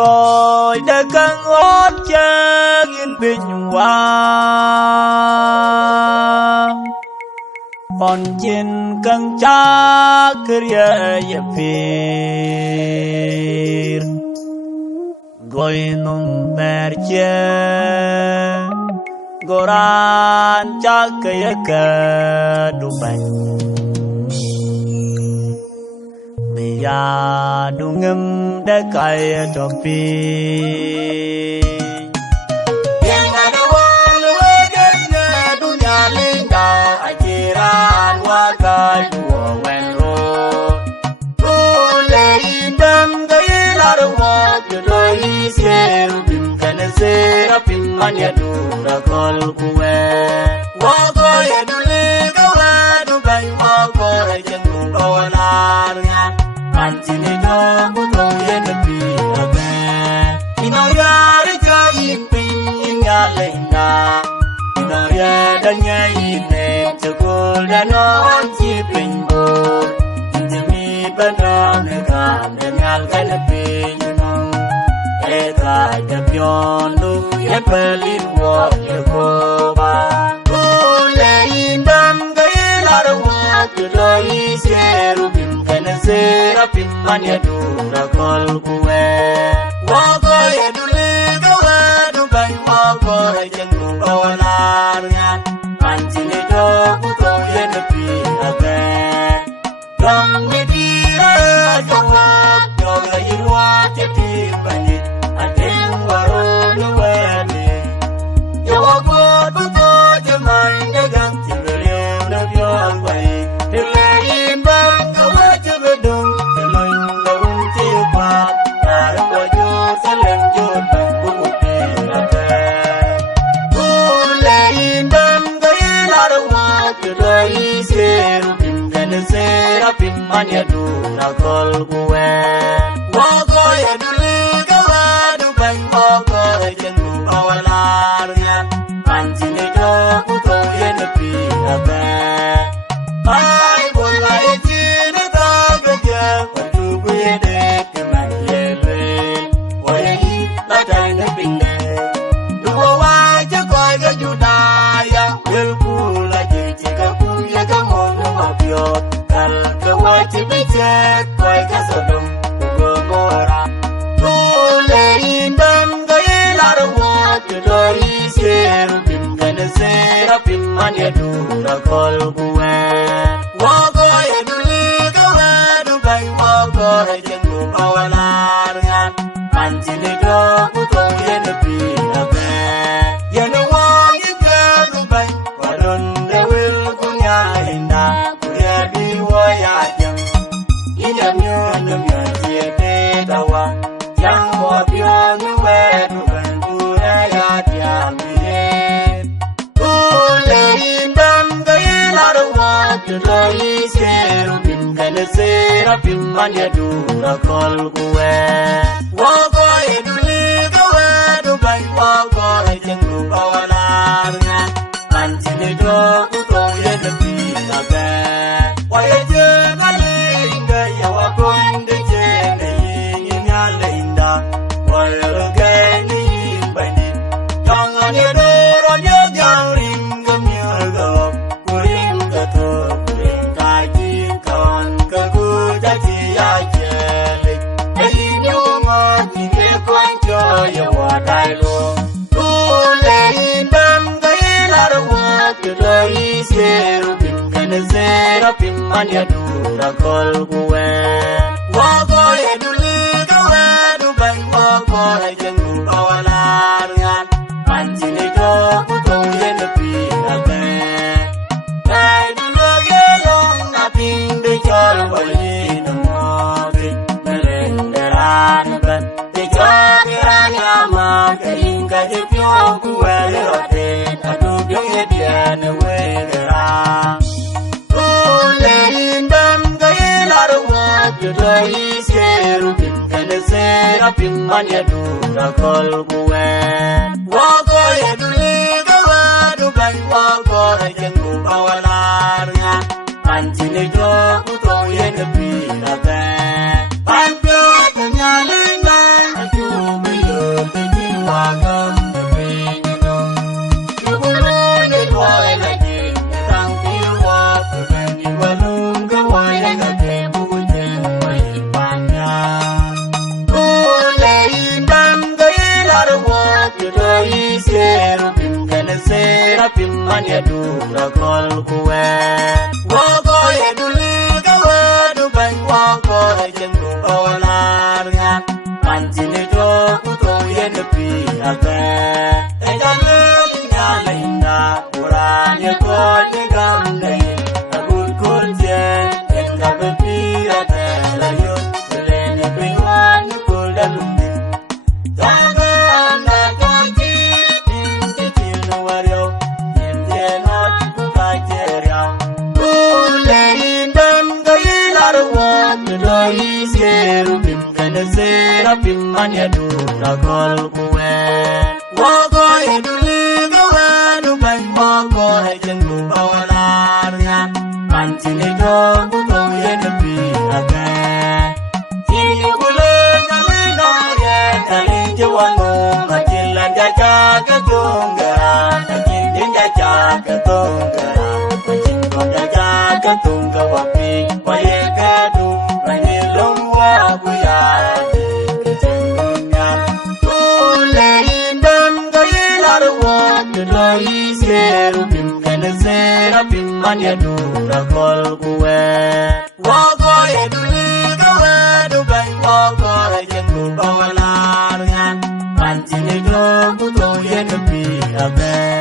Ngồi đã căng ót chân yên bình hoa còn trên căng cha kria yapir Goy nung merche Goran cha kaya ka Dubai Biya dungem da kaya topi Yang ada wala wajahnya dunia linda Ajiran wakal dua wenro Ule indam gaya larwa Jodoi serubim kana serapim Manya dura kol kuwe Wako ya dule kawa Dubai wako ya jengu kawalarnya Antini jamu tau ye nepi abe Inoriare jaipin ingalenda Inoriadanya ine cekul dan ojipin bur Injemi bandang negam dengal kanepi yunong Eka jabiondu ye pelin wak ye koba Ule indam gaya larwak Jodoi serubim Serapim manya dura kol kuwe Wako ya dule kawa Dubai wako ya jengu kawalarnya Pancini joku tau ya nepi abe Dong bidira jawab Joga yirwa jadi banyit Adeng waro nuwele Jawako buto jemai Dagang cibeliu nabiong baik Dilayin bang kawa cibedung Teloin daun cipat Barang wajur salem jodang Bumuti rabe Ulayin bang gaya larwak Jodoi serubim Gana serapim Manya dura kol kuwe Wako ya dulu kawa Dubai wako ya jengu kawalarnya Pancini joku tau ya nepi rabe Ay boleh cina tak kerja Waktu gue dek keman lele Boleh ladang nepindah Dua wajah koi ke judaya Belpula jika punya kamu ngomong Kal ke wajah becek koi ke sodong Gomora Boleh indam gaya larwak Jodoi serubim Gana serapim Manya dura kol kuwe Wako ya dulu kawa Dubai wako ya jengu kawalarnya Pancini joku tau ya nepi abe Yana wangi ke Dubai Wadon dewil kunya indah Kuya diwaya jeng Inyamnya nemnya siete tawa Yang wabio nuwe Dubai kuya ya diambilin Ule indam gaya larwak Jodoi serubim Gana serapim Manya dura kol kuwe Wako ya dulu kawa Dubai wako ya jengu kawalarnya Pancini joku tau ya nepi abe Waya jenga linda ya wako inde jenga Yingnya linda Waya legeni bani Jangan ya doron ya jaurim Gemyagawak Kurim kato Kurim kaji kawan Kegujaji ya jelik Eyin yungot Nike kwancho ya wadai lo Ule indam gaya larwak Jodoi serubim Gana serapim Manya dura kol kuwe Wako ya dulu kawa Dubai wako ya jengu kawalarnya Pancini joku tau ya nepi abe Kai dulu gelong Naping dejol wali nemogi Melenderan ban Dejol kiranya Maka ingka jepiong kuwe lerotin Aduh biong ya dia newe gerang Ule indam gaya larwak Jodoi serubim Gana serapim Manya dura kol kuwe Wako ya dulu kawa Dubai wako ya jengu kawalarnya Pancini joku tau ya nepi abe Pancini joku tau ya nepi abe sera pimmanya dura kol kuwe woko ye duli gawe du bang woko jengu olarnya pancine jo kuto ye nepi ate ejane nyala inda urane ko digam dei abul kurje en kabepi ate layo lene piwan kuldalum Pimmanya dura kol kuwe woko ye duli gawe du bang woko jengu bawalarnya pancine jo kuto ye nepi ate ini kule ngalino ye kali jawano majilan jaja ketunggara majin jaja ketunggara majin jaja ketunggara wapi waye kedung manilung wabuya Pimmanya dura kol kuwe woko ye duli gawe du bang woko jengu bawalarnya pancine jo kuto ye nepi ate